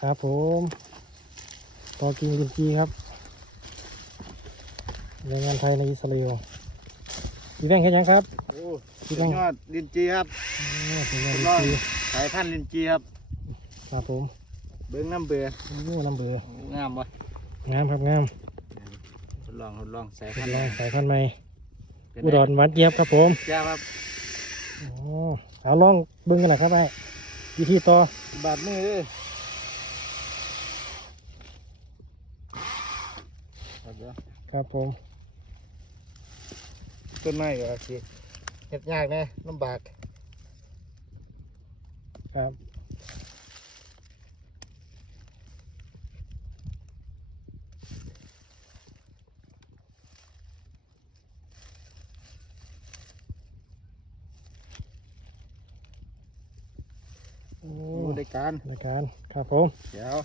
ครับผมต่อกินลินจีครับแรงงานไทยในอิสราเอลพี่แบงค์แค่ยังครับ โอ้สุดยอดลินจีครับ ทด ทด ล ล อ อง งสายพันธุ์ลินจีครับ ครับผม เบิ้งน้ำเบื่อ โอ้น้ำเบือง ามบ่ งามครับงาม ทดลองสาย ท พัน ด ธุ์ ลองสายพันธุ์ใหม่ เป็น อุดรหวานเจี๊ยบครับผม แก้วครับ โอ้เอาลองเบิ้งกันนะครับไอ้วิธีต่อบ าดมือเลยครับเดี๋ยว ครับผม ต้นไม้ก็สิเฮ็ดยากแน่ลำบาก ครับโอ้ ได้การ ในการครับผม เดี๋ยว